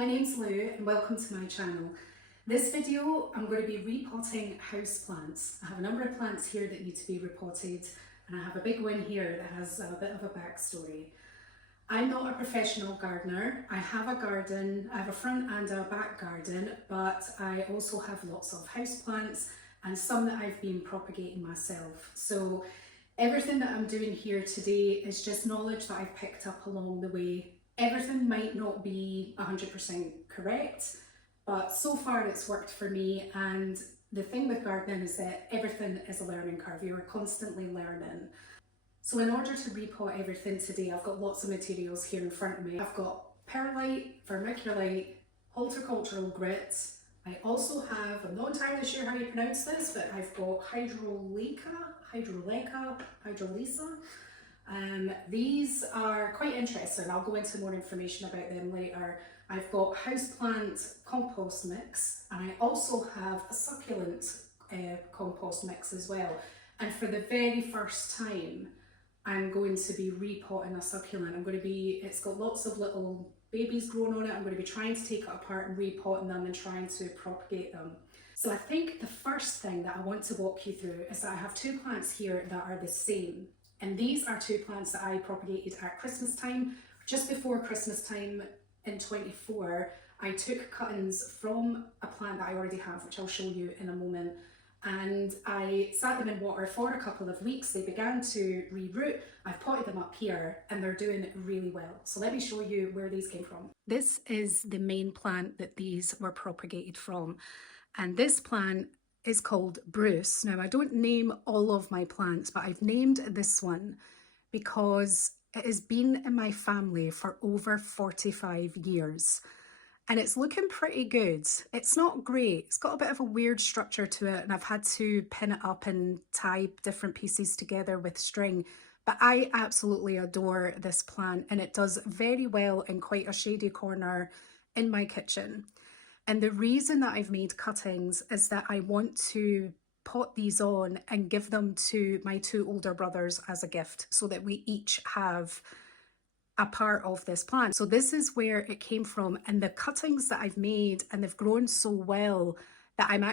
My name's Lou and welcome to my channel. This video I'm going to be repotting houseplants. I have a number of plants here that need to be repotted and I have a big one here that has a bit of a backstory. I'm not a professional gardener. I have a garden, I have a front and a back garden, but I also have lots of houseplants and some that I've been propagating myself. So everything that I'm doing here today is just knowledge that I've picked up along the way. Everything might not be 100% correct, but so far it's worked for me. And the thing with gardening is that everything is a learning curve. You're constantly learning. So in order to repot everything today, I've got lots of materials here in front of me. I've got perlite, vermiculite, horticultural grit. I also have, I'm not entirely sure how you pronounce this, but I've got hydroleka. These are quite interesting. I'll go into more information about them later. I've got houseplant compost mix, and I also have a succulent compost mix as well. And for the very first time, I'm going to be repotting a succulent. It's got lots of little babies growing on it. I'm going to be trying to take it apart and repotting them and trying to propagate them. So I think the first thing that I want to walk you through is that I have two plants here that are the same. And these are two plants that I propagated at Christmas time. Just before Christmas time in 24, I took cuttings from a plant that I already have, which I'll show you in a moment. And I sat them in water for a couple of weeks. They began to reroot. I've potted them up here and they're doing really well. So let me show you where these came from. This is the main plant that these were propagated from. And this plant is called Bruce. Now I don't name all of my plants, but I've named this one because it has been in my family for over 45 years. And it's looking pretty good. It's not great. It's got a bit of a weird structure to it and I've had to pin it up and tie different pieces together with string. But I absolutely adore this plant and it does very well in quite a shady corner in my kitchen. And the reason that I've made cuttings is that I want to pot these on and give them to my two older brothers as a gift so that we each have a part of this plant. So this is where it came from, and the cuttings that I've made, and they've grown so well that I'm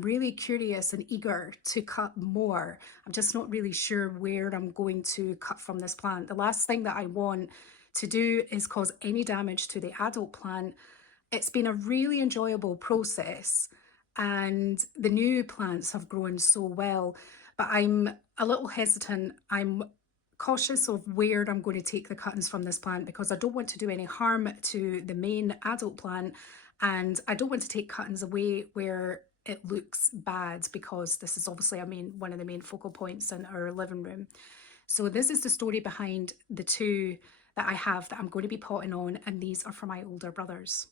really curious and eager to cut more. I'm just not really sure where I'm going to cut from this plant. The last thing that I want to do is cause any damage to the adult plant. It's been a really enjoyable process and the new plants have grown so well, but I'm a little hesitant. I'm cautious of where I'm going to take the cuttings from this plant because I don't want to do any harm to the main adult plant and I don't want to take cuttings away where it looks bad because this is obviously one of the main focal points in our living room. So this is the story behind the two that I have that I'm going to be potting on, and these are for my older brothers.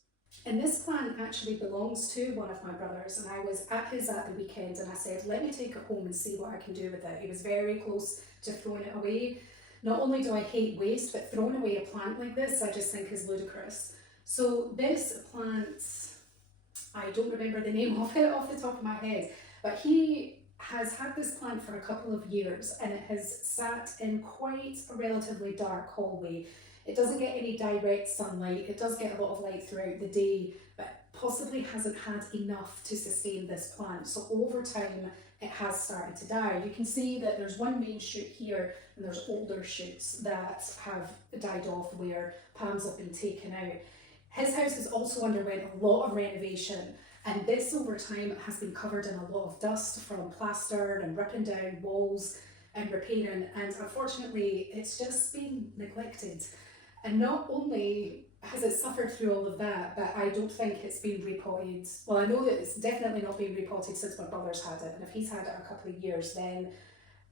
And this plant actually belongs to one of my brothers, and I was at his at the weekend and I said, let me take it home and see what I can do with it. He was very close to throwing it away. Not only do I hate waste, but throwing away a plant like this I just think is ludicrous. So this plant, I don't remember the name of it off the top of my head, but he has had this plant for a couple of years and it has sat in quite a relatively dark hallway. It doesn't get any direct sunlight. It does get a lot of light throughout the day, but possibly hasn't had enough to sustain this plant. So over time, it has started to die. You can see that there's one main shoot here and there's older shoots that have died off where palms have been taken out. His house has also underwent a lot of renovation, and this over time has been covered in a lot of dust from plaster and ripping down walls and repairing, and unfortunately it's just been neglected. And not only has it suffered through all of that, but I don't think it's been repotted. Well, I know that it's definitely not been repotted since my brother's had it, and if he's had it a couple of years, then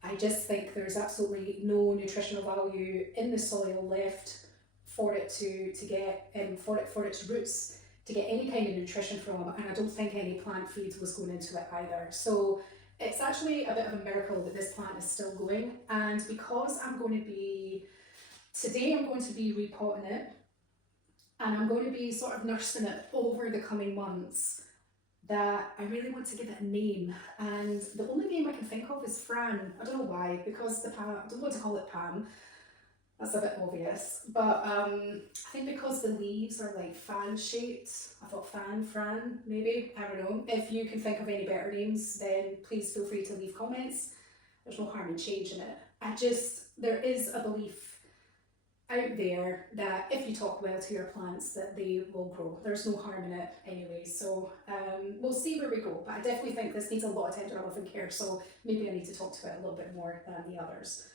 I just think there's absolutely no nutritional value in the soil left for it to get for its roots to get any kind of nutrition from, and I don't think any plant feed was going into it either. So it's actually a bit of a miracle that this plant is still going, and because today I'm going to be repotting it and I'm going to be sort of nursing it over the coming months, that I really want to give it a name, and the only name I can think of is Fran. I don't know why, because I don't want to call it Pam. That's a bit obvious, but I think because the leaves are like fan shaped, I thought Fran, maybe, I don't know. If you can think of any better names, then please feel free to leave comments. There's no harm in changing it. There is a belief out there that if you talk well to your plants that they will grow. There's no harm in it anyway, so we'll see where we go, but I definitely think this needs a lot of tender love and care, so maybe I need to talk to it a little bit more than the others.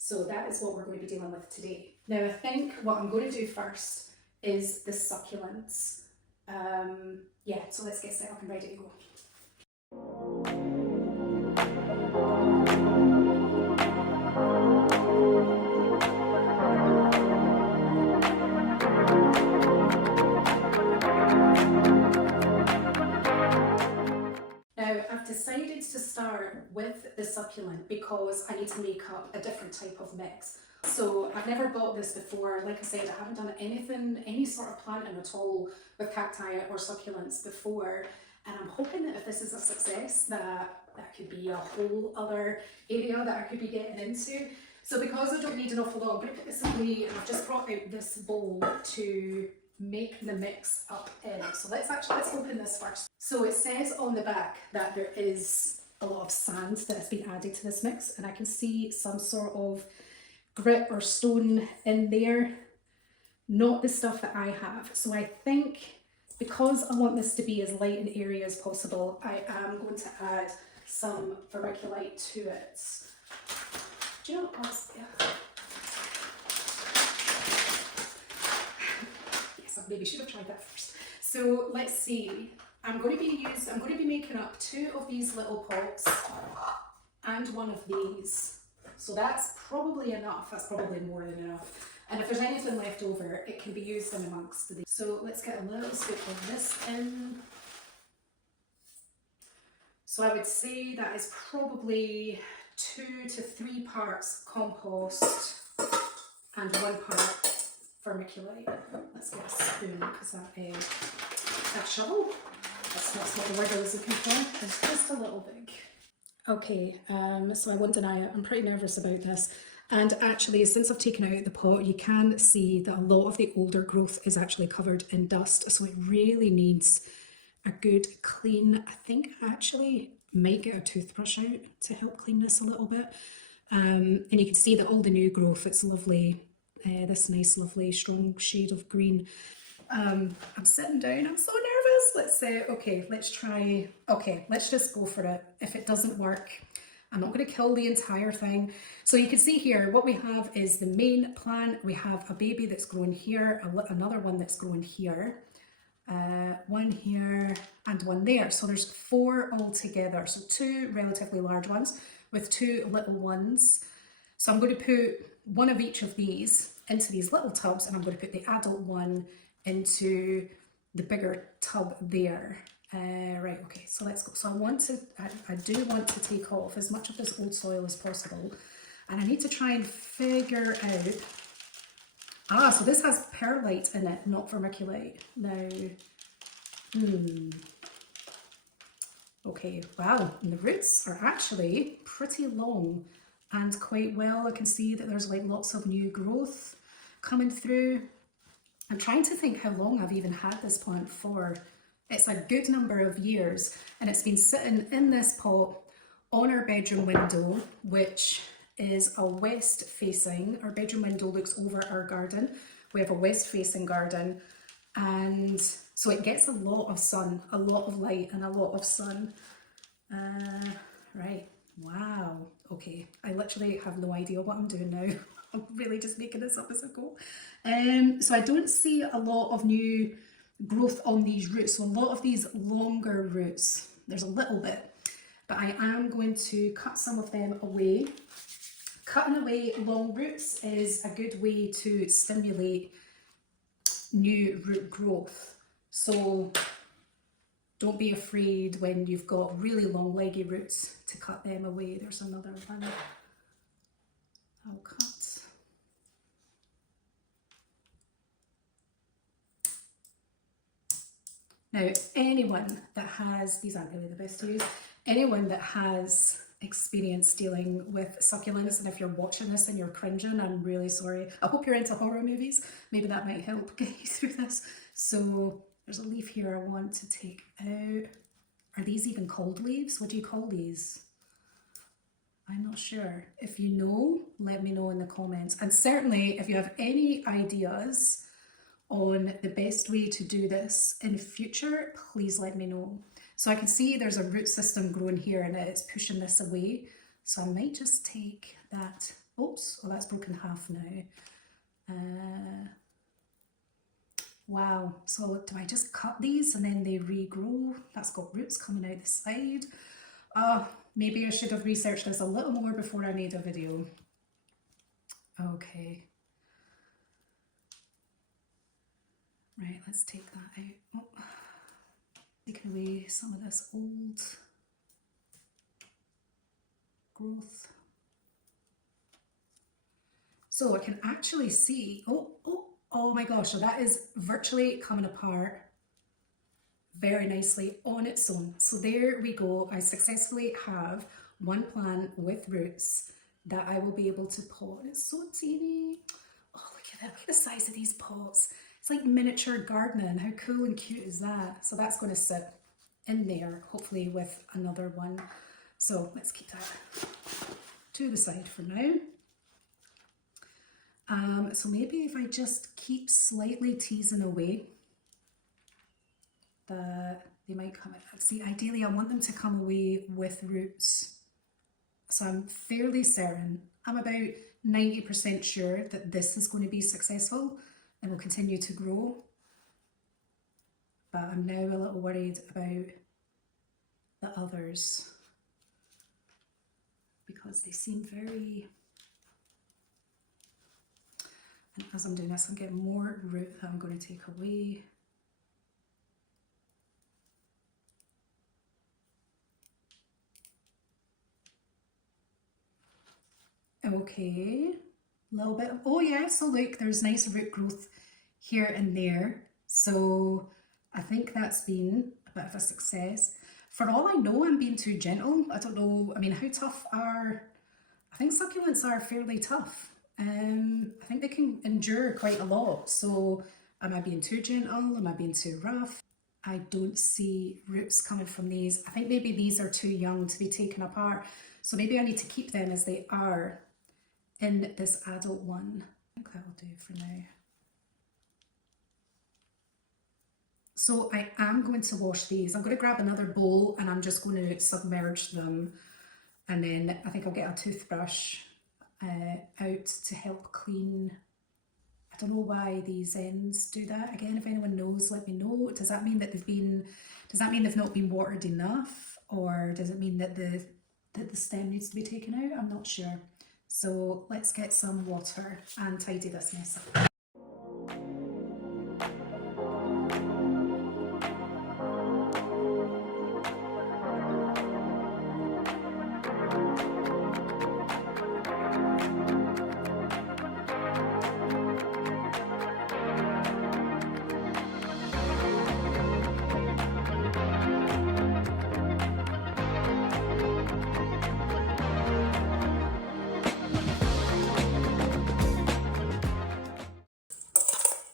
So that is what we're going to be dealing with today. Now I think what I'm going to do first is the succulents. Yeah, so let's get set up and ready to go. Now I've decided to start with the succulent because I need to make up a different type of mix. So I've never bought this before. Like I said, I haven't done any sort of planting at all with cacti or succulents before. And I'm hoping that if this is a success, that could be a whole other area that I could be getting into. So because I don't need an awful lot, I'm going to put this away, and I've just brought out this bowl to make the mix up in. So let's open this first. So it says on the back that there is a lot of sand that has been added to this mix, and I can see some sort of grit or stone in there, not the stuff that I have. So I think because I want this to be as light and airy as possible, I am going to add some vermiculite to it. Do you know what else? Yeah. Yes, I maybe should have tried that first. So let's see. I'm going to be making up 2 of these little pots and 1 of these. So that's probably enough. That's probably more than enough. And if there's anything left over, it can be used in amongst these. So let's get a little scoop of this in. So I would say that is probably 2 to 3 parts compost and 1 part vermiculite. Let's get a spoon because that shovel, that's not the word I was looking for, it's just a little big. Okay, so I won't deny it, I'm pretty nervous about this. And actually, since I've taken out the pot, you can see that a lot of the older growth is actually covered in dust. So it really needs a good clean. I think I actually might get a toothbrush out to help clean this a little bit. And you can see that all the new growth, it's lovely, this nice, lovely, strong shade of green. I'm sitting down, I'm so nervous. Let's say, okay, let's try, okay, let's just go for it. If it doesn't work, I'm not going to kill the entire thing. So you can see here, what we have is the main plant. We have a baby that's growing here, another one that's growing here, 1 here and 1 there. So there's 4 altogether. So 2 relatively large ones with 2 little ones. So I'm going to put 1 of each of these into these little tubs, and I'm going to put the adult one into the bigger tub there. Right, okay, so let's go. So I do want to take off as much of this old soil as possible, and I need to try and figure out, so this has perlite in it, not vermiculite. Now, okay, wow, and the roots are actually pretty long and quite well. I can see that there's like lots of new growth coming through. I'm trying to think how long I've even had this plant for. It's a good number of years, and it's been sitting in this pot on our bedroom window, which is a west facing. Our bedroom window looks over our garden. We have a west facing garden, and so it gets a lot of sun, a lot of light and a lot of sun. Right, wow, okay, I literally have no idea what I'm doing now. I'm really just making this up as I go. So I don't see a lot of new growth on these roots. So a lot of these longer roots, there's a little bit, but I am going to cut some of them away. Cutting away long roots is a good way to stimulate new root growth. So don't be afraid when you've got really long leggy roots to cut them away. There's another one I'll cut. Now, anyone that has, these aren't really the best to use, anyone that has experience dealing with succulents, and if you're watching this and you're cringing, I'm really sorry. I hope you're into horror movies. Maybe that might help get you through this. So there's a leaf here I want to take out. Are these even called leaves? What do you call these? I'm not sure. If you know, let me know in the comments. And certainly if you have any ideas on the best way to do this in future, please let me know. So I can see there's a root system growing here and it's pushing this away. So I might just take that. Oops, oh, that's broken half now. Wow, so do I just cut these and then they regrow? That's got roots coming out the side. Maybe I should have researched this a little more before I made a video. Okay. Right, let's take that out. Oh. Taking away some of this old growth. So I can actually see, oh my gosh, so that is virtually coming apart very nicely on its own. So there we go. I successfully have one plant with roots that I will be able to pot. It's so teeny. Oh, look at that. Look at the size of these pots. It's like miniature gardening. How cool and cute is that? So that's going to sit in there, hopefully with another one. So let's keep that to the side for now. So maybe if I just keep slightly teasing away, that they might come out. See, ideally I want them to come away with roots. So I'm fairly certain, I'm about 90% sure that this is going to be successful and will continue to grow. But I'm now a little worried about the others because they seem very... And as I'm doing this, I'm getting more root that I'm going to take away. Okay, a little bit of, oh yeah, so look, there's nice root growth here and there. So I think that's been a bit of a success. For all I know, I'm being too gentle. I don't know, I mean, how tough are, I think succulents are fairly tough. I think they can endure quite a lot. So am I being too gentle? Am I being too rough? I don't see roots coming from these. I think maybe these are too young to be taken apart. So maybe I need to keep them as they are in this adult one. I think that'll do for now. So I am going to wash these. I'm going to grab another bowl and I'm just going to submerge them. And then I think I'll get a toothbrush out to help clean. I don't know why these ends do that. Again, if anyone knows, let me know. Does that mean that they've not been watered enough? Or does it mean that the stem needs to be taken out? I'm not sure. So let's get some water and tidy this mess up.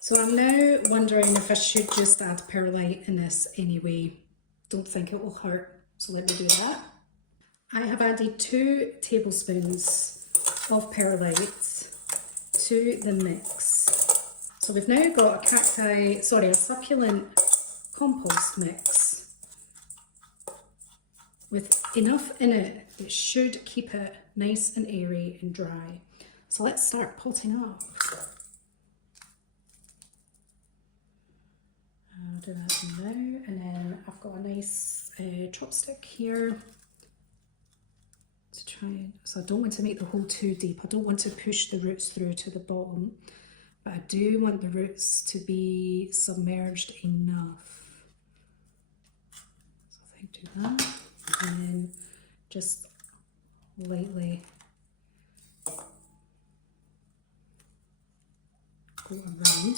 So I'm now wondering if I should just add perlite in this anyway. Don't think it will hurt, so let me do that. I have added 2 tablespoons of perlite to the mix. So we've now got a succulent compost mix with enough in it that should keep it nice and airy and dry. So let's start potting up. I'll do that now, and then I've got a nice chopstick here to try. So I don't want to make the hole too deep. I don't want to push the roots through to the bottom, but I do want the roots to be submerged enough. So I think do that, and then just lightly go around.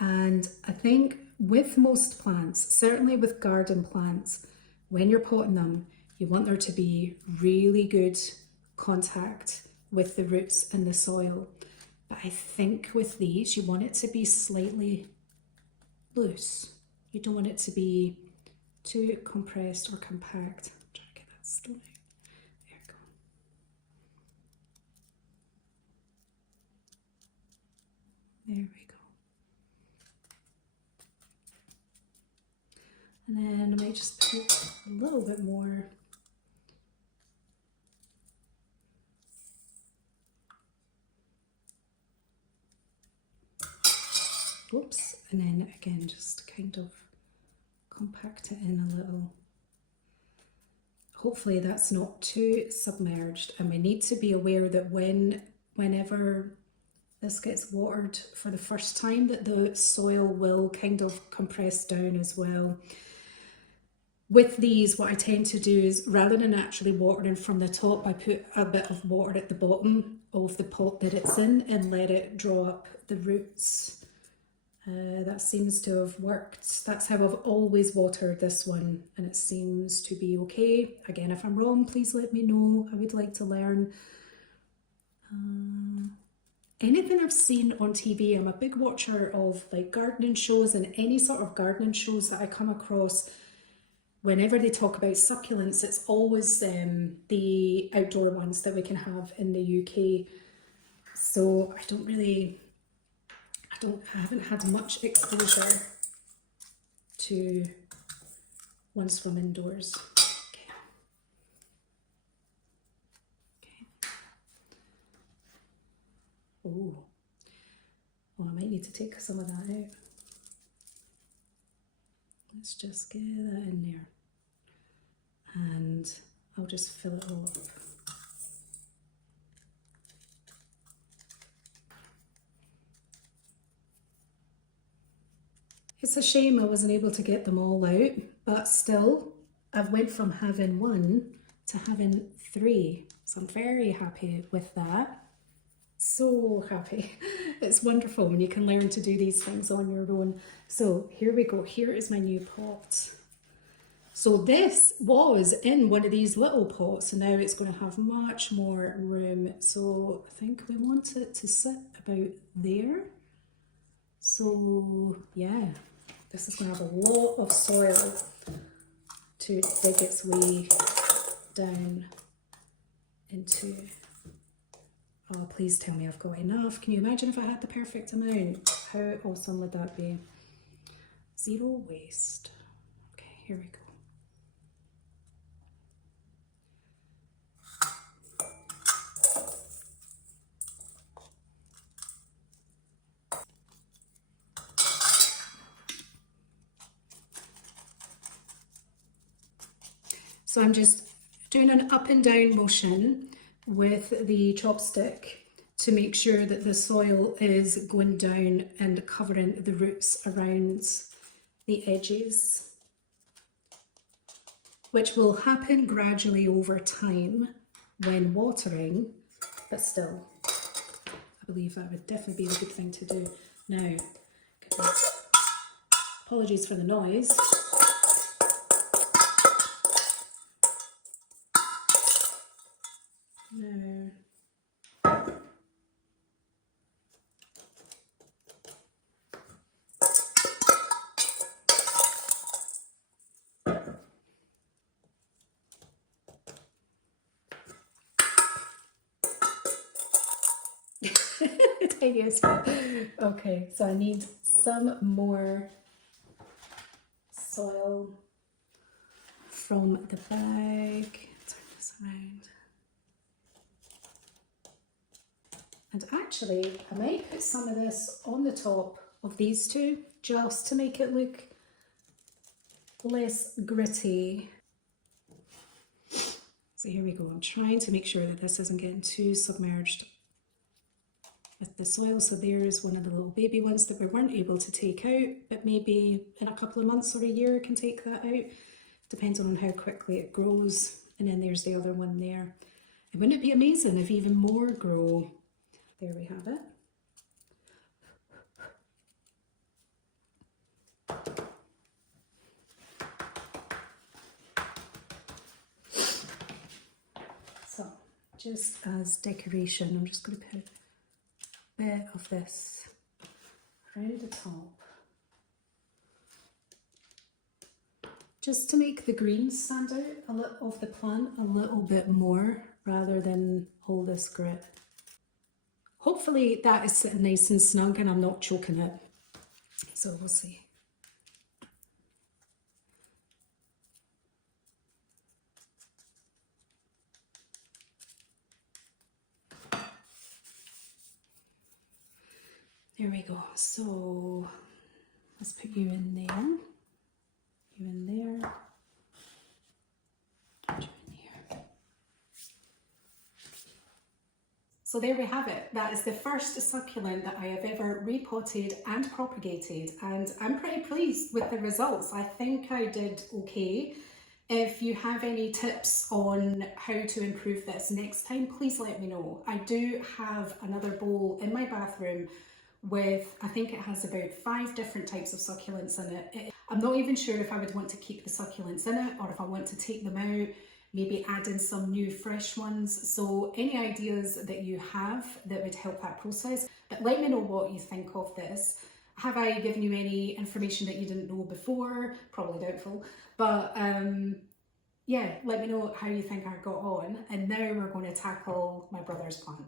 And I think with most plants, certainly with garden plants, when you're potting them, You want there to be really good contact with the roots and the soil. But I think with these, you want it to be slightly loose. You don't want it to be too compressed or compact. I'm trying to get that stone out. There we go. There we go. And then I might just put a little bit more. Whoops. And then again, just kind of compact it in a little. Hopefully that's not too submerged, and we need to be aware that whenever this gets watered for the first time, that the soil will kind of compress down as well. With these, what I tend to do is, rather than actually watering from the top, I put a bit of water at the bottom of the pot that it's in and let it draw up the roots. That seems to have worked. That's how I've always watered this one, and it seems to be okay. Again, if I'm wrong, please let me know. I would like to learn. Anything I've seen on TV, I'm a big watcher of like gardening shows, and any sort of gardening shows that I come across, whenever they talk about succulents, it's always the outdoor ones that we can have in the UK. So I haven't had much exposure to ones from indoors. Okay. Oh, well, I might need to take some of that out. Let's just get that in there, and I'll just fill it all up. It's a shame I wasn't able to get them all out, but still, I've went from having one to having 3. So I'm very happy with that. So happy. It's wonderful when you can learn to do these things on your own. So here we go. Here is my new pot. So this was in one of these little pots, and now it's going to have much more room. So I think we want it to sit about there. So yeah, this is going to have a lot of soil to dig its way down into. Oh, please tell me I've got enough. Can you imagine if I had the perfect amount? How awesome would that be? Zero waste. Okay, here we go. So I'm just doing an up and down motion with the chopstick to make sure that the soil is going down and covering the roots around the edges, which will happen gradually over time when watering, but still, I believe that would definitely be the good thing to do. Now, apologies for the noise. No. Tiniest. Okay, so I need some more soil from the bag. Turn this around. And actually, I might put some of this on the top of these two just to make it look less gritty. So here we go. I'm trying to make sure that this isn't getting too submerged with the soil. So there's one of the little baby ones that we weren't able to take out, but maybe in a couple of months or a year I can take that out. Depends on how quickly it grows. And then there's the other one there. And wouldn't it be amazing if even more grow? There we have it. just as decoration. I'm just going to put a bit of this around the top, just to make the greens stand out a little of the plant a little bit more rather than all this grit. Hopefully that is sitting nice and snug and I'm not choking it, so we'll see. There we go. So let's put you in there, you in there, put you in here. So there we have it. That is the first succulent that I have ever repotted and propagated, and I'm pretty pleased with the results. I think I did okay. If you have any tips on how to improve this next time, please let me know. I do have another bowl in my bathroom with, I think it has about 5 different types of succulents in it. I'm not even sure if I would want to keep the succulents in it or if I want to take them out, maybe add in some new fresh ones. So any ideas that you have that would help that process, but let me know what you think of this. Have I given you any information that you didn't know before? Probably doubtful, but yeah, let me know how you think I got on. And now we're going to tackle my brother's plant.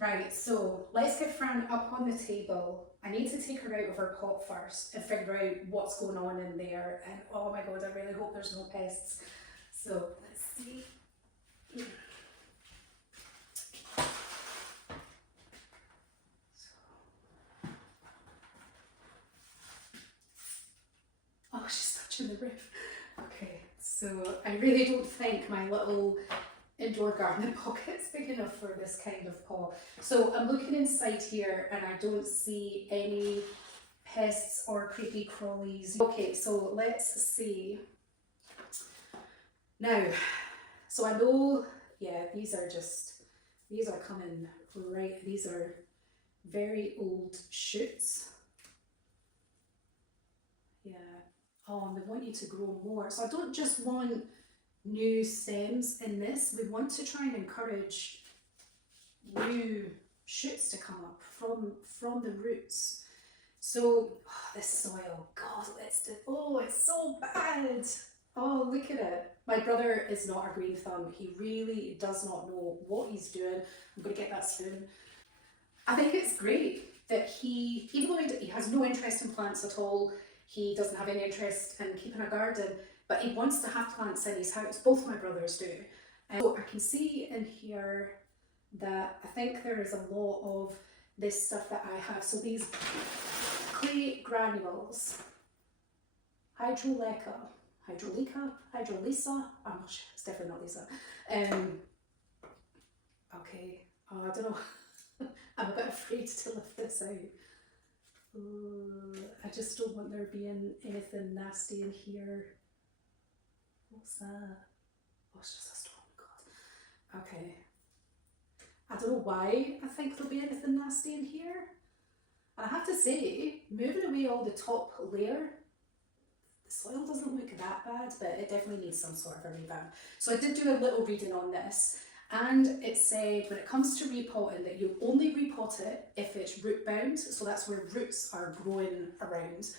Right, so let's get Fran up on the table. I need to take her out of her pot first and figure out what's going on in there. And oh my god, I really hope there's no pests. So let's see. Oh, she's touching the roof. Okay, so I really don't think my little indoor garden pocket's big enough for this kind of pot. So I'm looking inside here and I don't see any pests or creepy crawlies. Okay, so let's see. Now, so I know, yeah, these are coming right, these are very old shoots. Yeah, oh, and they want you to grow more. So I don't just want new stems in this, we want to try and encourage new shoots to come up from the roots. So oh, this soil, god, it's so bad. Oh, look at it. My brother is not a green thumb. He really does not know what he's doing. I'm going to get that spoon. I think it's great that he, even though he has no interest in plants at all, he doesn't have any interest in keeping a garden, but he wants to have plants in his house. Both my brothers do. So I can see in here that I think there is a lot of this stuff that I have. So these clay granules, hydrolisa, I'm not sure, it's definitely not Lisa. Okay, I don't know, I'm a bit afraid to lift this out. I just don't want there being anything nasty in here. What's that? Oh, it's just a storm, god. Okay. I don't know why I think there'll be anything nasty in here. And I have to say, moving away all the top layer, the soil doesn't look that bad, but it definitely needs some sort of a revamp. So I did do a little reading on this, and it said when it comes to repotting that you only repot it if it's root bound, so that's where roots are growing around,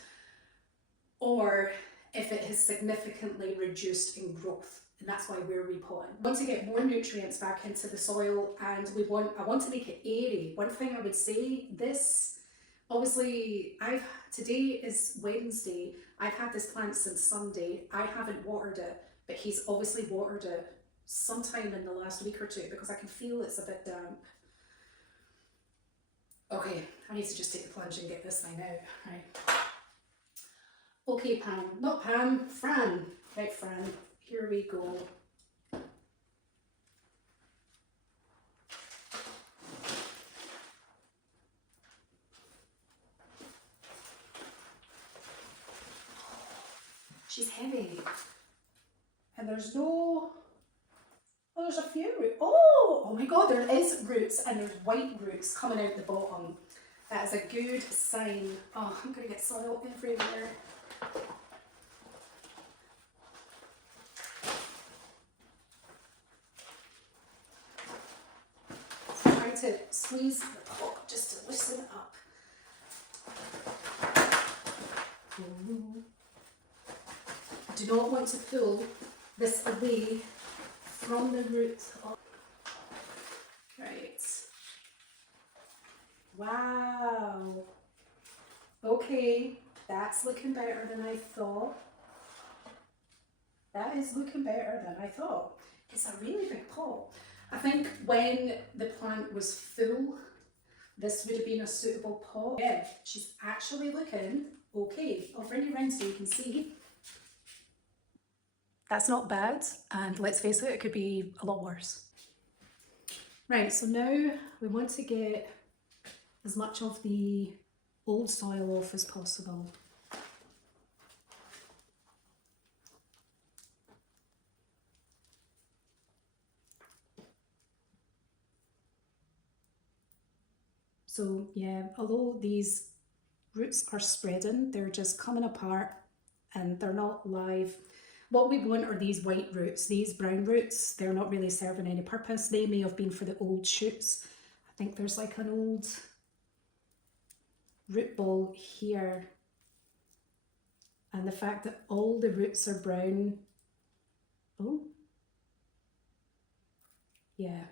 or if it has significantly reduced in growth, and that's why we're repotting. We want to get more nutrients back into the soil, and I want to make it airy. One thing I would say, this, obviously, today is Wednesday, I've had this plant since Sunday, I haven't watered it, but he's obviously watered it sometime in the last week or two because I can feel it's a bit damp. Okay, I need to just take the plunge and get this thing out, right. Okay, Pam, not Pam, Fran. Right, Fran, here we go. She's heavy. And there's no, oh, there's a few roots. Oh my god, there is roots, and there's white roots coming out the bottom. That is a good sign. Oh, I'm going to get soil everywhere. to squeeze the pot just to loosen it up. I do not want to pull this away from the root. Right. Wow. Okay, that's looking better than I thought. That is looking better than I thought. It's a really big pot. I think when the plant was full, this would have been a suitable pot. Yeah, she's actually looking okay. I'll bring you around so you can see. That's not bad, and let's face it, it could be a lot worse. Right, so now we want to get as much of the old soil off as possible. So yeah, although these roots are spreading, they're just coming apart and they're not live. What we want are these white roots. These brown roots, they're not really serving any purpose. They may have been for the old shoots. I think there's like an old root ball here. And the fact that all the roots are brown. Oh, yeah.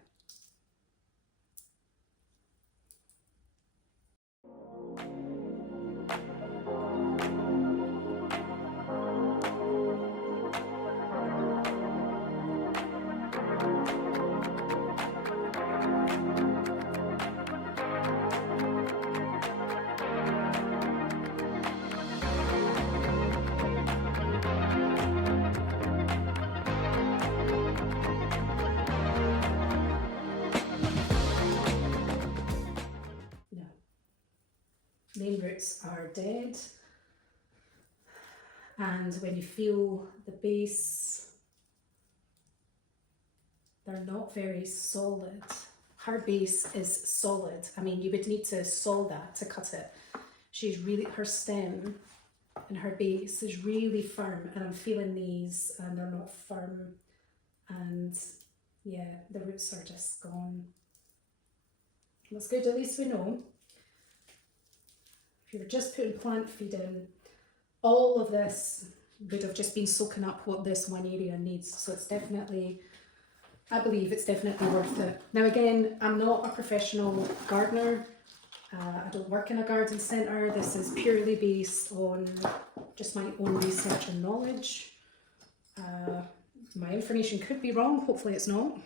Main roots are dead, and when you feel the base, they're not very solid. Her base is solid. I mean, you would need to saw that to cut it. She's really, her stem and her base is really firm, and I'm feeling these and they're not firm, and yeah, the roots are just gone. That's good, at least we know. If you were just putting plant feed in, all of this would have just been soaking up what this one area needs. So it's definitely, I believe it's definitely worth it. Now again, I'm not a professional gardener. I don't work in a garden centre. This is purely based on just my own research and knowledge. My information could be wrong, hopefully it's not.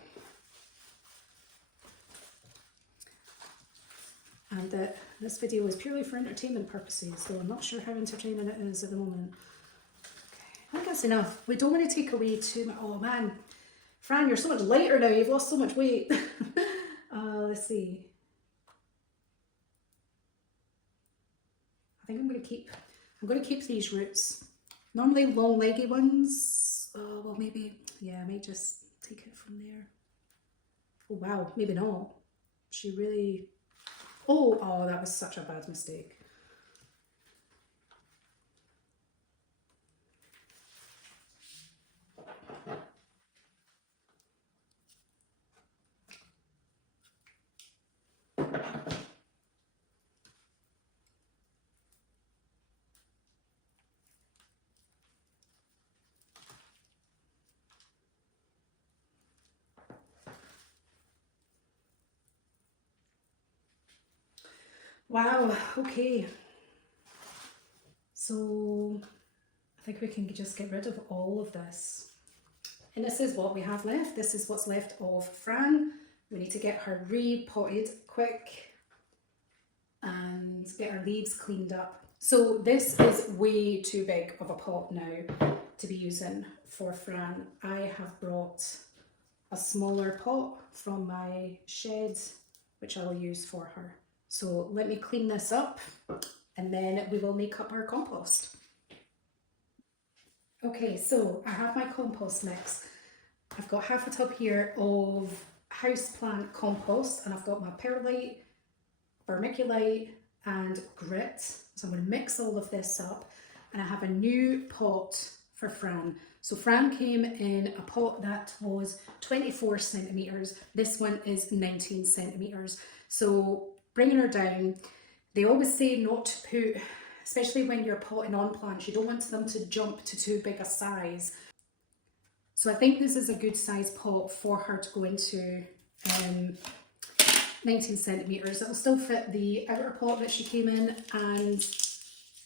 And this video is purely for entertainment purposes, though I'm not sure how entertaining it is at the moment. Okay, I think that's enough. We don't want to take away too much. Oh man, Fran, you're so much lighter now. You've lost so much weight. Let's see. I think I'm going to keep these roots. Normally long leggy ones. Well, maybe, yeah, I might just take it from there. Oh wow, maybe not. She really. Oh, that was such a bad mistake. Wow, okay. So I think we can just get rid of all of this. And this is what we have left. This is what's left of Fran. We need to get her repotted quick and get her leaves cleaned up. So this is way too big of a pot now to be using for Fran. I have brought a smaller pot from my shed, which I will use for her. So let me clean this up and then we will make up our compost. Okay, so I have my compost mix. I've got half a tub here of houseplant compost, and I've got my perlite, vermiculite and grit. So I'm going to mix all of this up, and I have a new pot for Fran. So Fran came in a pot that was 24 centimetres. This one is 19 centimetres. So bringing her down, they always say not to put, especially when you're potting on plants, you don't want them to jump to too big a size. So I think this is a good size pot for her to go into, 19 centimetres. It'll still fit the outer pot that she came in, and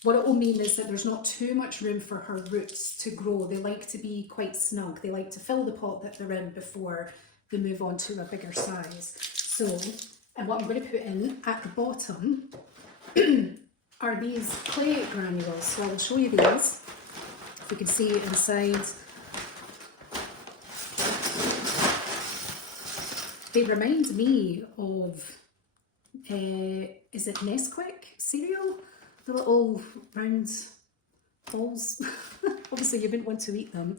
what it will mean is that there's not too much room for her roots to grow. They like to be quite snug. They like to fill the pot that they're in before they move on to a bigger size. So, and what I'm going to put in at the bottom are these clay granules. So I will show you these. If you can see inside. They remind me of, is it Nesquik cereal? The little round balls. Obviously you wouldn't want to eat them.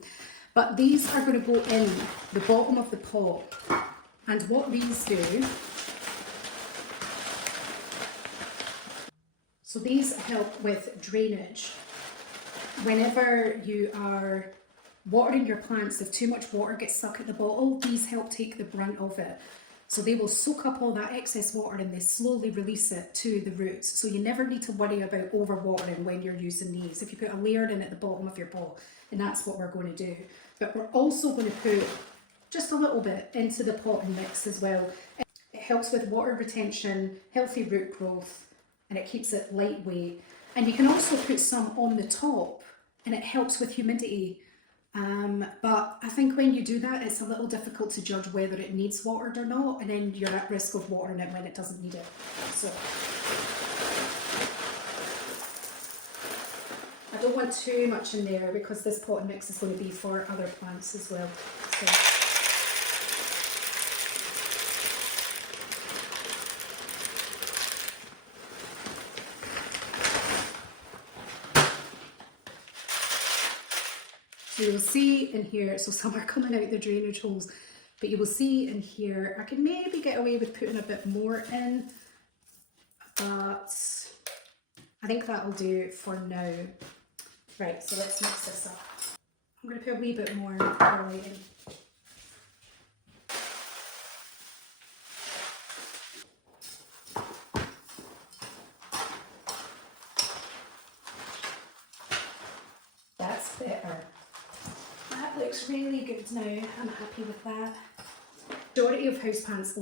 But these are going to go in the bottom of the pot. And what these do, so these help with drainage. Whenever you are watering your plants, if too much water gets stuck at the bottle, these help take the brunt of it. So they will soak up all that excess water and they slowly release it to the roots. So you never need to worry about overwatering when you're using these. If you put a layer in at the bottom of your pot, and that's what we're going to do. But we're also going to put just a little bit into the potting mix as well. It helps with water retention, healthy root growth, and it keeps it lightweight. And you can also put some on the top and it helps with humidity. But I think when you do that, it's a little difficult to judge whether it needs watered or not, and then you're at risk of watering it when it doesn't need it. So I don't want too much in there because this pot mix is going to be for other plants as well. So you'll see in here, so some are coming out the drainage holes, but you will see in here, I can maybe get away with putting a bit more in, but I think that'll do for now. Right, so let's mix this up. I'm going to put a wee bit more perlite in. That's better. That looks really good now. I'm happy with that. Majority of houseplants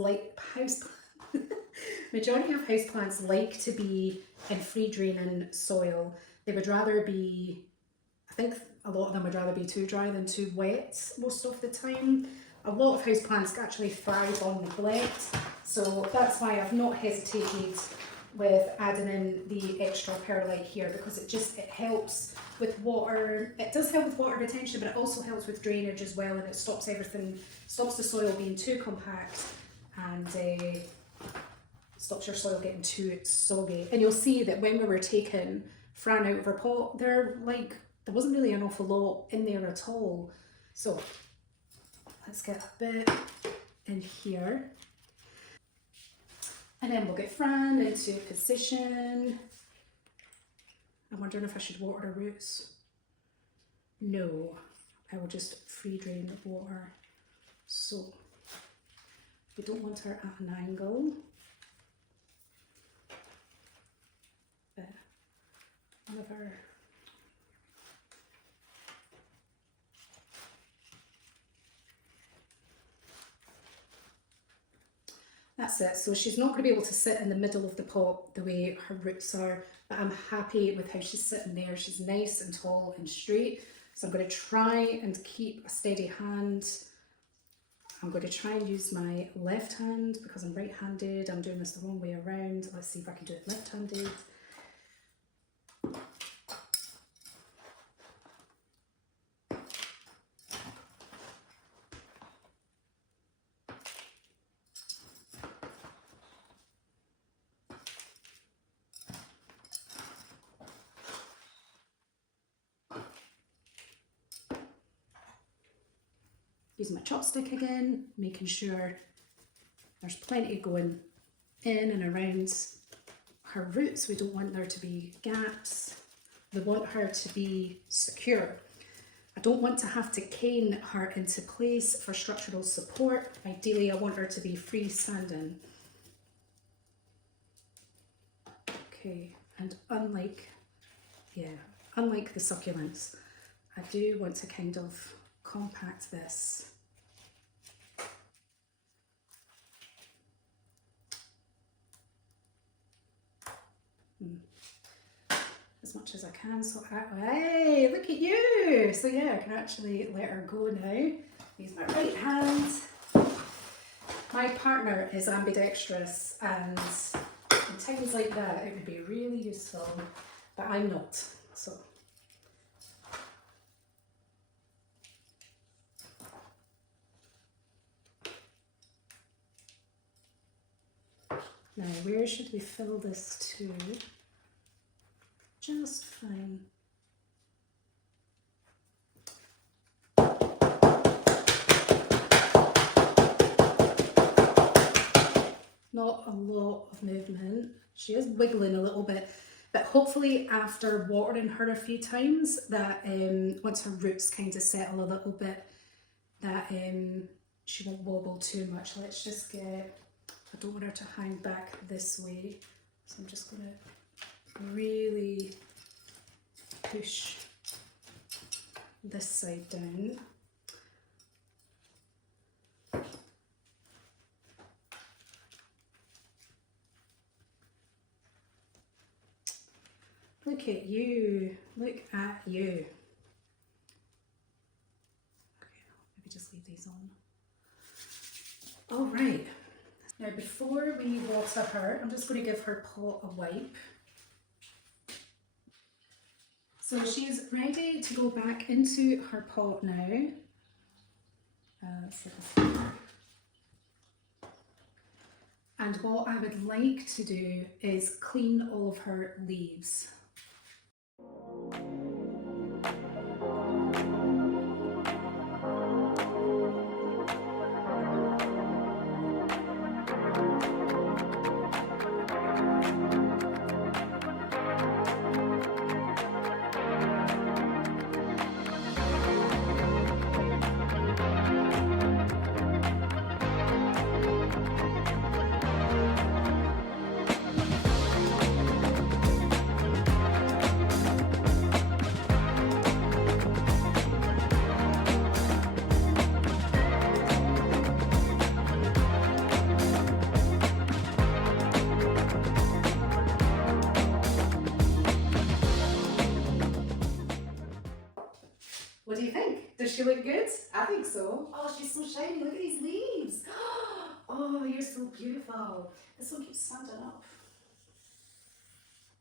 like to be in free draining soil. They would rather be, I think a lot of them would rather be too dry than too wet most of the time. A lot of houseplants actually thrive on neglect, so that's why I've not hesitated with adding in the extra perlite here, because it helps with water. It does help with water retention, but it also helps with drainage as well, and it stops the soil being too compact, and stops your soil getting too soggy. And you'll see that when we were taking Fran out of her pot, there wasn't really an awful lot in there at all. So let's get a bit in here. And then we'll get Fran into position. I'm wondering if I should water her roots. No, I will just free drain the water. So we don't want her at an angle. But one of her that's it. So she's not going to be able to sit in the middle of the pot the way her roots are, but I'm happy with how she's sitting there. She's nice and tall and straight. So I'm going to try and keep a steady hand. I'm going to try and use my left hand because I'm right-handed. I'm doing this the wrong way around. Let's see if I can do it left-handed. Using my chopstick again, making sure there's plenty going in and around her roots. We don't want there to be gaps. We want her to be secure. I don't want to have to cane her into place for structural support. Ideally, I want her to be freestanding. Okay, and unlike the succulents, I do want to kind of compact this. As much as I can, so hey, look at you! So yeah, I can actually let her go now. Use my right hand. My partner is ambidextrous, and in times like that it would be really useful, but I'm not, so. Now, where should we fill this to? Just fine. Not a lot of movement. She is wiggling a little bit, but hopefully after watering her a few times, that once her roots kind of settle a little bit, that she won't wobble too much. Let's just get, I don't want her to hang back this way, so I'm just going to really push this side down. Look at you, look at you. Okay, maybe just leave these on. All right, now before we water her, I'm just going to give her pot a wipe. So she's ready to go back into her pot now. And what I would like to do is clean all of her leaves. What do you think? Does she look good? I think so. Oh, she's so shiny. Look at these leaves. Oh, you're so beautiful. This one keeps standing up.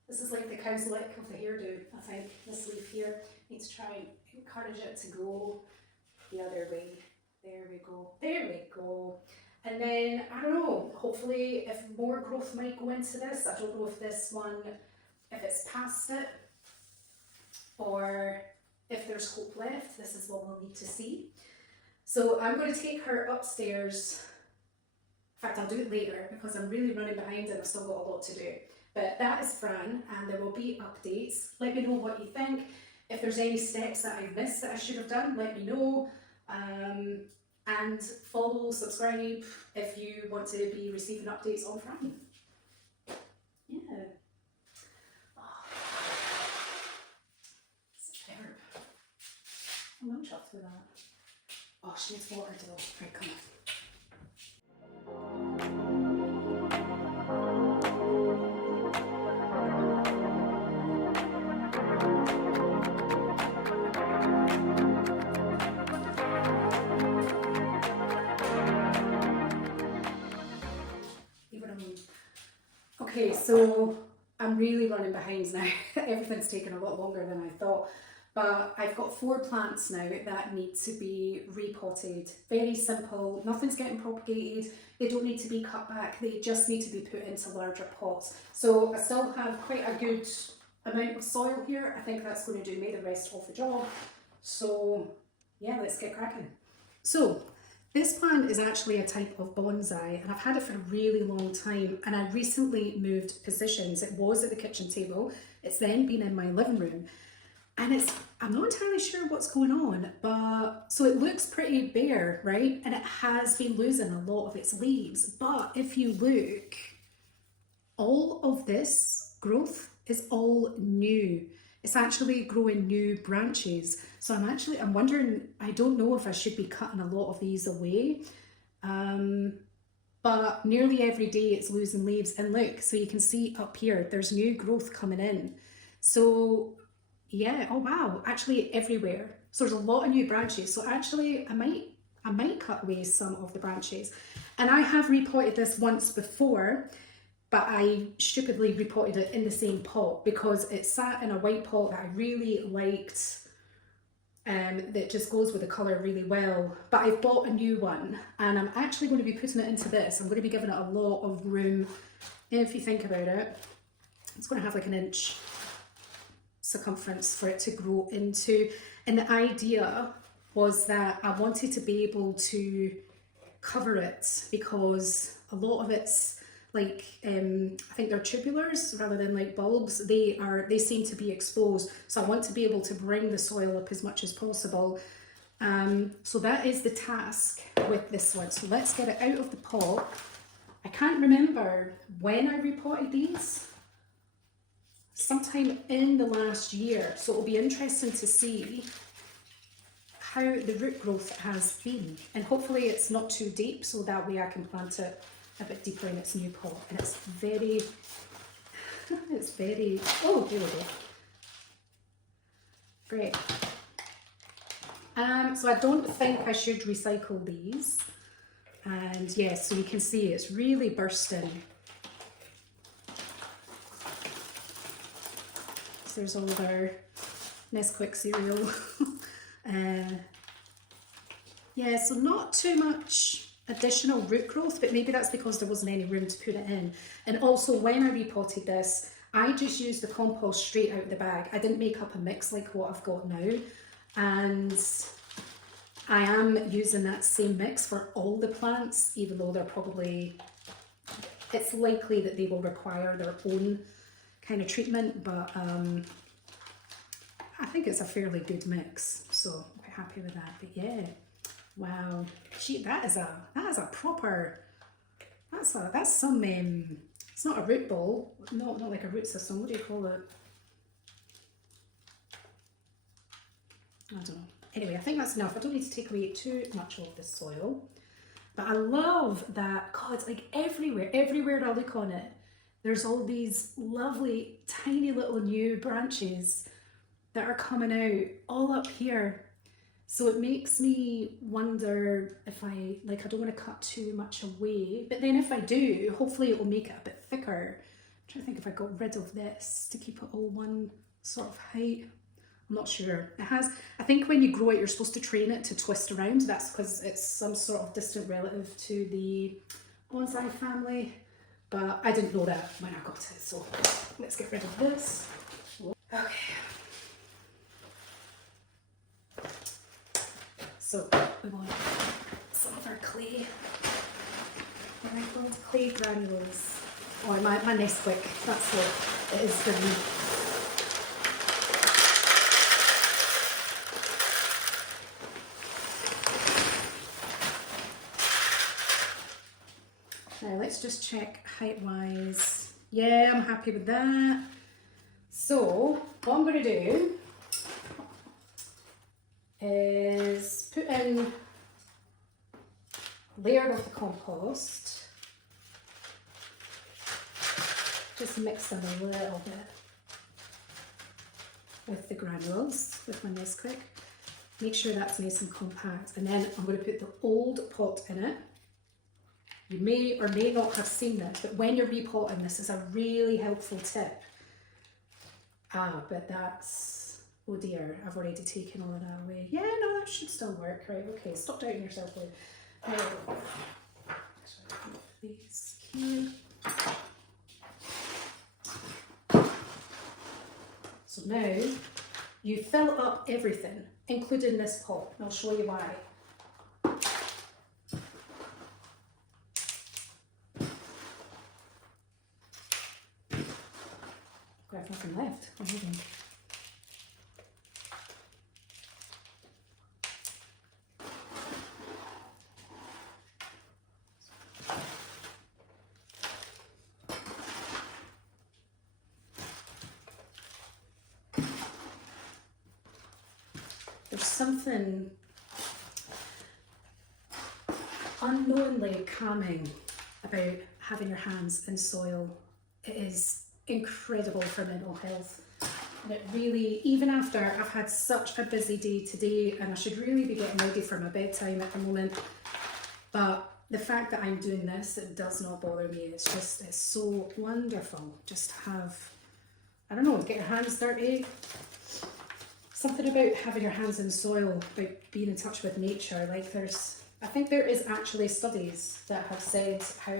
This is like the cow's lick of the hairdo, I think. This leaf here. Need to try and encourage it to go the other way. There we go. There we go. And then, I don't know, hopefully if more growth might go into this. I don't know if this one, if it's past it, or if there's hope left. This is what we'll need to see. So I'm going to take her upstairs. In fact, I'll do it later because I'm really running behind and I've still got a lot to do. But that is Fran, and there will be updates. Let me know what you think. If there's any steps that I've missed that I should have done, let me know. And follow, subscribe if you want to be receiving updates on Fran. Yeah. I'm chuffed with that. Oh, she needs water though. Right, come on. Leave it alone. Okay, so I'm really running behind now. Everything's taken a lot longer than I thought. But I've got 4 plants now that need to be repotted. Very simple, nothing's getting propagated. They don't need to be cut back, they just need to be put into larger pots. So I still have quite a good amount of soil here. I think that's going to do me the rest of the job. So yeah, let's get cracking. So this plant is actually a type of bonsai, and I've had it for a really long time, and I recently moved positions. It was at the kitchen table, it's then been in my living room. And I'm not entirely sure what's going on, but so it looks pretty bare, right? And it has been losing a lot of its leaves. But if you look, all of this growth is all new. It's actually growing new branches. So I'm wondering, I don't know if I should be cutting a lot of these away. But nearly every day it's losing leaves. And look, so you can see up here, there's new growth coming in. So yeah, oh wow, actually everywhere. So there's a lot of new branches. So actually I might cut away some of the branches. And I have repotted this once before, but I stupidly repotted it in the same pot because it sat in a white pot that I really liked. That just goes with the colour really well. But I've bought a new one and I'm actually going to be putting it into this. I'm going to be giving it a lot of room. If you think about it, it's going to have like an inch circumference for it to grow into. And the idea was that I wanted to be able to cover it because a lot of it's like I think they're tubulars rather than like bulbs. They seem to be exposed, so I want to be able to bring the soil up as much as possible. So that is the task with this one. So let's get it out of the pot. I can't remember when I repotted these, sometime in the last year, so it'll be interesting to see how the root growth has been, and hopefully it's not too deep so that way I can plant it a bit deeper in its new pot. And it's very oh, there we go, great. So I don't think I should recycle these, and yes, so you can see it's really bursting. So there's all their Nesquik cereal. Yeah, so not too much additional root growth, but maybe that's because there wasn't any room to put it in. And also when I repotted this, I just used the compost straight out of the bag. I didn't make up a mix like what I've got now. And I am using that same mix for all the plants, even though they're probably, it's likely that they will require their own kind of treatment, but I think it's a fairly good mix, so I'm quite happy with that. But yeah, wow, that is a proper, that's some it's not a root ball, not like a root system. What do you call it? I don't know. Anyway, I think that's enough. I don't need to take away too much of the soil, but I love that. God, it's like everywhere I look on it, there's all these lovely tiny little new branches that are coming out all up here. So it makes me wonder if I don't want to cut too much away, but then if I do, hopefully it will make it a bit thicker. I'm trying to think if I got rid of this to keep it all one sort of height. I'm not sure. It has, I think when you grow it, you're supposed to train it to twist around. That's because it's some sort of distant relative to the bonsai family. But I didn't know that when I got it, so let's get rid of this. Okay. So we want some of our clay. What am I called? Clay granules. Or my Nesquik, that's what it is for me. Now let's just check height-wise. Yeah, I'm happy with that. So what I'm going to do is put in a layer of the compost. Just mix them a little bit with the granules, with my Nesquik. Make sure that's nice and compact. And then I'm going to put the old pot in it. You may or may not have seen this, but when you're repotting, this is a really helpful tip. But that's, oh dear, I've already taken all of that away. Yeah, no, that should still work, right? Okay, stop doubting yourself, Lou. These here. So now you fill up everything, including this pot, and I'll show you why. I have nothing left. something unknowingly calming about having your hands in soil. It is incredible for mental health. And it really, even after I've had such a busy day today, and I should really be getting ready for my bedtime at the moment, but the fact that I'm doing this, it does not bother me. It's just, it's so wonderful just to have, I don't know, get your hands dirty. Something about having your hands in soil, about being in touch with nature. Like I think there is actually studies that have said how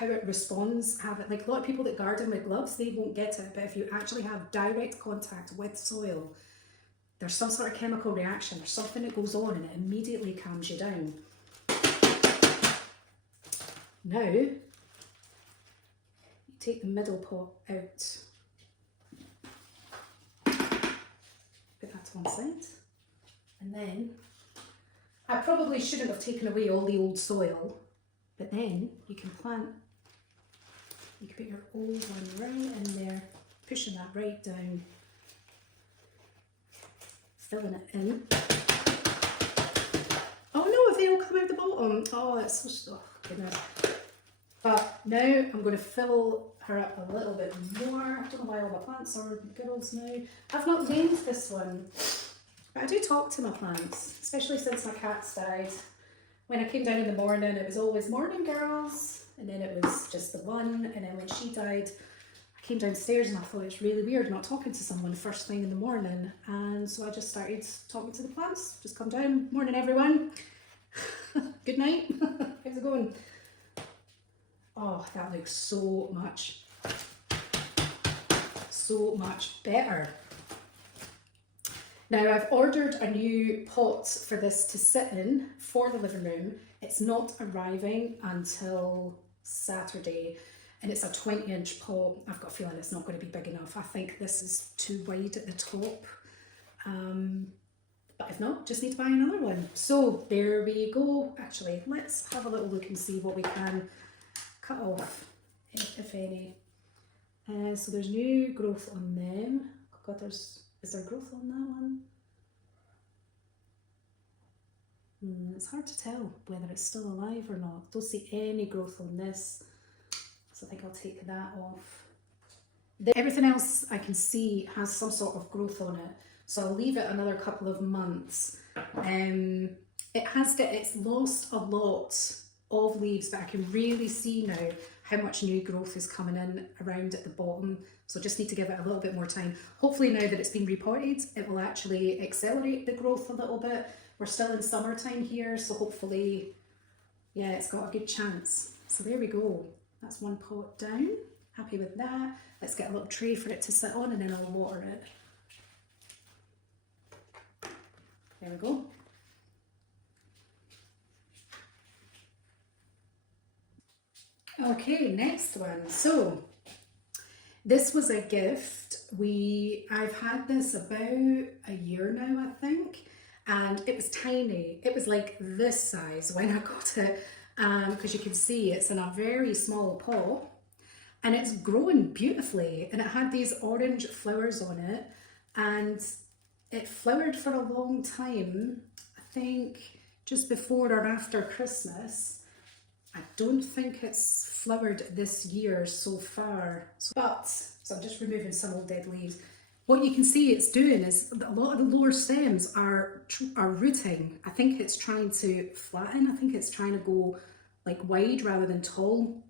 it responds. Like a lot of people that garden with gloves, they won't get it, but if you actually have direct contact with soil, there's some sort of chemical reaction, there's something that goes on and it immediately calms you down. Now, you take the middle pot out, put that to one side, and then, I probably shouldn't have taken away all the old soil, but then you can plant, you can put your old one right in there, pushing that right down, filling it in. Oh no, they all come out the bottom. Oh, that's so, oh goodness. But now I'm going to fill her up a little bit more. I don't know why all my plants are girls now. I've not named this one, but I do talk to my plants, especially since my cats died. When I came down in the morning, it was always morning girls, and then it was just the one, and then when she died, I came downstairs and I thought it's really weird not talking to someone first thing in the morning, and so I just started talking to the plants. Just come down, morning everyone, good night, how's it going? Oh, that looks so much better. Now I've ordered a new pot for this to sit in for the living room. It's not arriving until Saturday, and it's a 20-inch pot. I've got a feeling it's not going to be big enough. I think this is too wide at the top. But if not, just need to buy another one. So there we go. Actually, let's have a little look and see what we can cut off, if any. So there's new growth on them. Oh God, is there growth on that one? It's hard to tell whether it's still alive or not. Don't see any growth on this, so I think I'll take that off. Everything else I can see has some sort of growth on it, so I'll leave it another couple of months. It's lost a lot of leaves, but I can really see now how much new growth is coming in around at the bottom, so just need to give it a little bit more time. Hopefully now that it's been repotted, it will actually accelerate the growth a little bit. We're still in summertime here, so hopefully, yeah, it's got a good chance. So there we go, that's one pot down, happy with that. Let's get a little tray for it to sit on and then I'll water it. There we go. Okay, next one. So this was a gift. I've had this about a year now, I think, and it was tiny. It was like this size when I got it, because you can see it's in a very small pot, and it's growing beautifully, and it had these orange flowers on it, and it flowered for a long time. I think just before or after Christmas. I don't think it's flowered this year so far, so I'm just removing some old dead leaves. What you can see it's doing is a lot of the lower stems are rooting. I think it's trying to flatten. I think it's trying to go like wide rather than tall,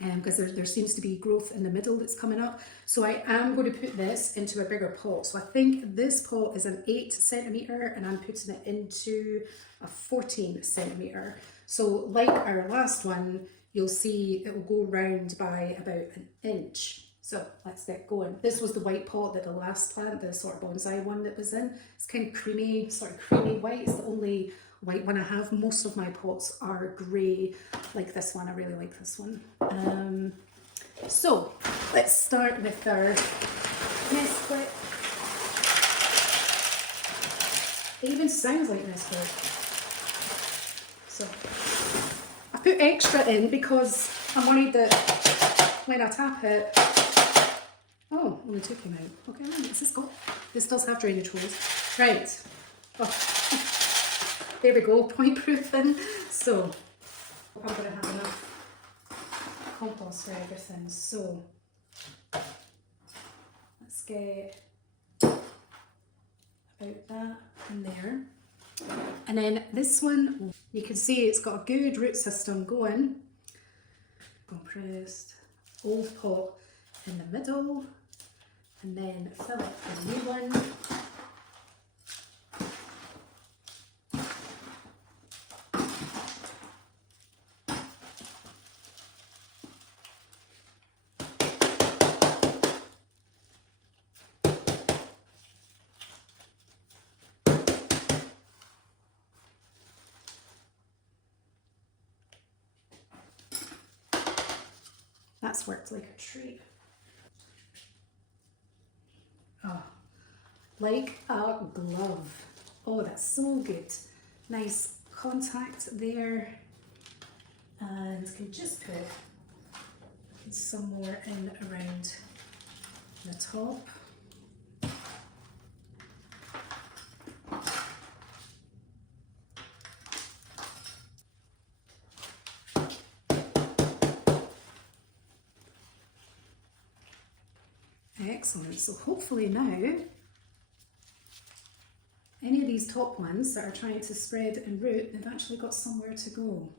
because there seems to be growth in the middle that's coming up. So I am going to put this into a bigger pot. So I think this pot is an 8 centimetre and I'm putting it into a 14 centimetre. So like our last one, you'll see it will go round by about an inch. So let's get going. This was the white pot that the last plant, the sort of bonsai one that was in. It's kind of creamy, sort of creamy white. It's the only white one I have. Most of my pots are grey, like this one. I really like this one. So let's start with our nest clip. It even sounds like nest clip. So I put extra in because I'm worried that when I tap it, oh, only 2 came out. Okay, right, this is good. This does have drainage holes. Right. Oh. There we go, point proofing. So, I'm going to have enough compost for everything. So, let's get about that in there. And then this one, you can see it's got a good root system going. Compressed, old pot in the middle, and then fill it with a new one. That's worked like a treat. Oh, like a glove. Oh, that's so good. Nice contact there. And can just put some more in around the top. Excellent. So hopefully now, any of these top ones that are trying to spread and root, they've actually got somewhere to go.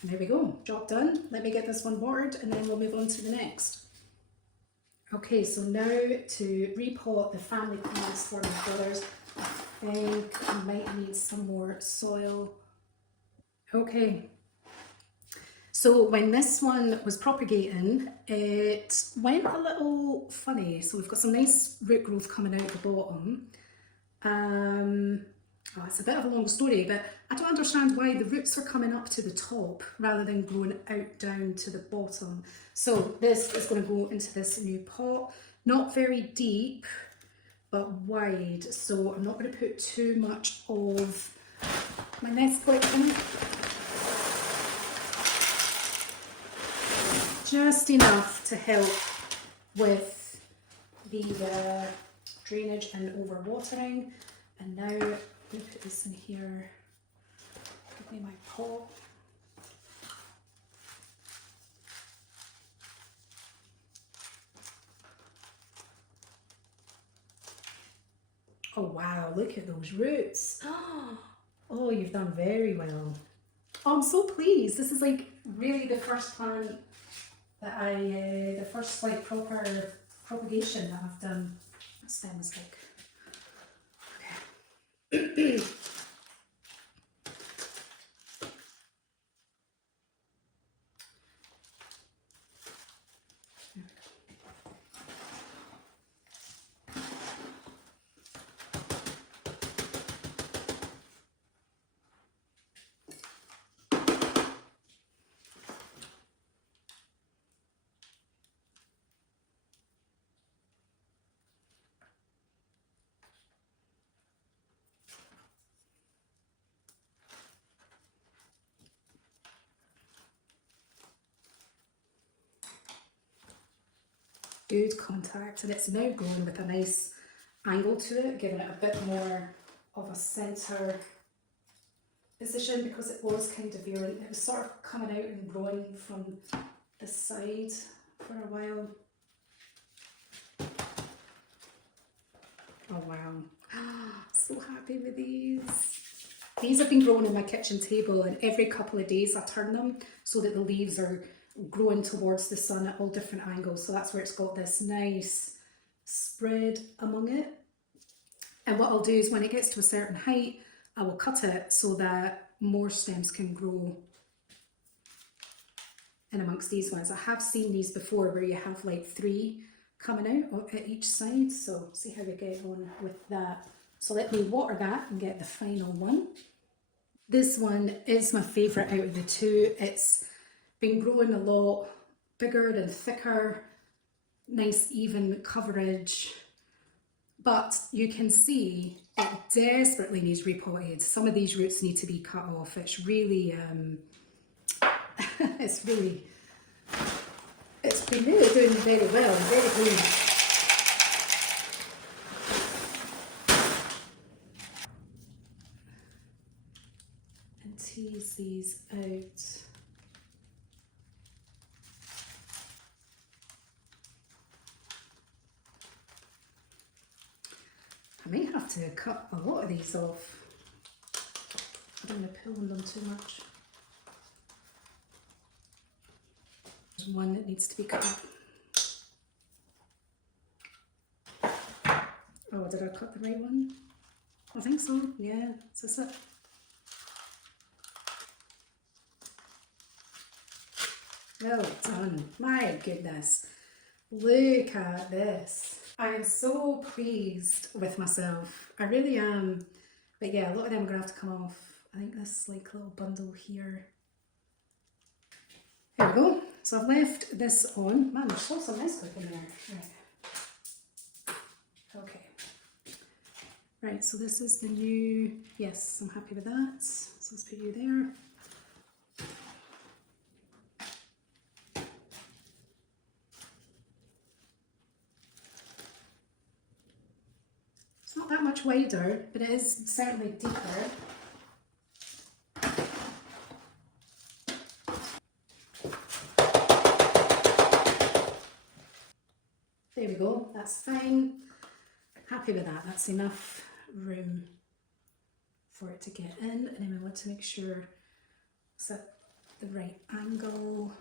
And there we go, job done. Let me get this one watered and then we'll move on to the next. Okay, so now to repot the family plants for my brothers. I think I might need some more soil. Okay. So when this one was propagating, it went a little funny. So we've got some nice root growth coming out the bottom. Oh, it's a bit of a long story, but I don't understand why the roots are coming up to the top rather than growing out down to the bottom. So this is going to go into this new pot. Not very deep, but wide. So I'm not going to put too much of my Nesquik in. Just enough to help with the drainage and overwatering. And now I'm going to put this in here. Give me my pot. Oh wow, look at those roots. Oh, you've done very well. Oh, I'm so pleased. This is like really the first plant that the first like proper propagation that I've done. That stem is like, okay. Good contact, and it's now going with a nice angle to it, giving it a bit more of a centre position because it was kind of veering. It was sort of coming out and growing from the side for a while. Oh wow, so happy with these. These have been growing on my kitchen table, and every couple of days I turn them so that the leaves are growing towards the sun at all different angles. So that's where it's got this nice spread among it. And what I'll do is when it gets to a certain height, I will cut it so that more stems can grow in amongst these ones. I have seen these before where you have like 3 coming out at each side. So see how we get on with that. So let me water that and get the final one. This one is my favourite out of the 2. It's been growing a lot bigger and thicker, nice even coverage, but you can see it desperately needs repotted. Some of these roots need to be cut off. It's really, it's It's been really doing very well, very good. And tease these out. I may have to cut a lot of these off. I don't want to pull on them too much. There's one that needs to be cut. Oh, did I cut the right one? I think so, yeah, is this it? Well done, my goodness. Look at this. I am so pleased with myself. I really am. But yeah, a lot of them are going to have to come off. I think this like little bundle here. There we go. So I've left this on. Man, there's still some nice cooking there. Right. Okay. Right, so this is the new, yes, I'm happy with that. So let's put you there. It's not that much wider, but it is certainly deeper. There we go, that's fine. Happy with that, that's enough room for it to get in. And then we want to make sure it's at the right angle.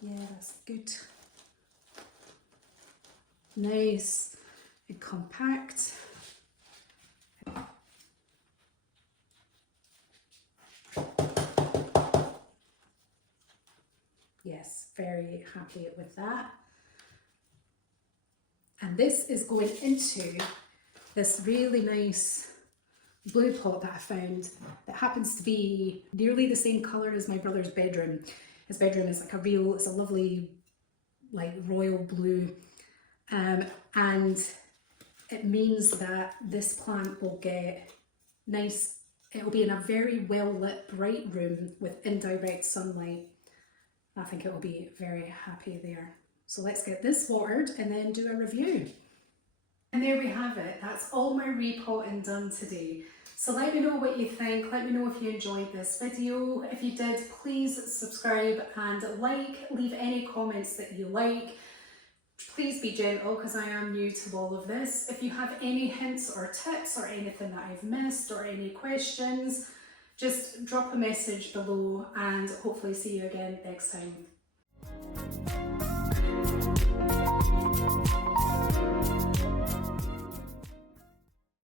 Yeah, that's good. Nice and compact. Yes, very happy with that. And this is going into this really nice blue pot that I found that happens to be nearly the same colour as my brother's bedroom. His bedroom is like a real, it's a lovely like royal blue, and it means that this plant will get nice, it will be in a very well lit bright room with indirect sunlight. I think it will be very happy there. So let's get this watered and then do a review. And there we have it. That's all my repotting done today. So let me know what you think. Let me know if you enjoyed this video. If you did, please subscribe and like. Leave any comments that you like. Please be gentle because I am new to all of this. If you have any hints or tips or anything that I've missed or any questions, just drop a message below and hopefully see you again next time.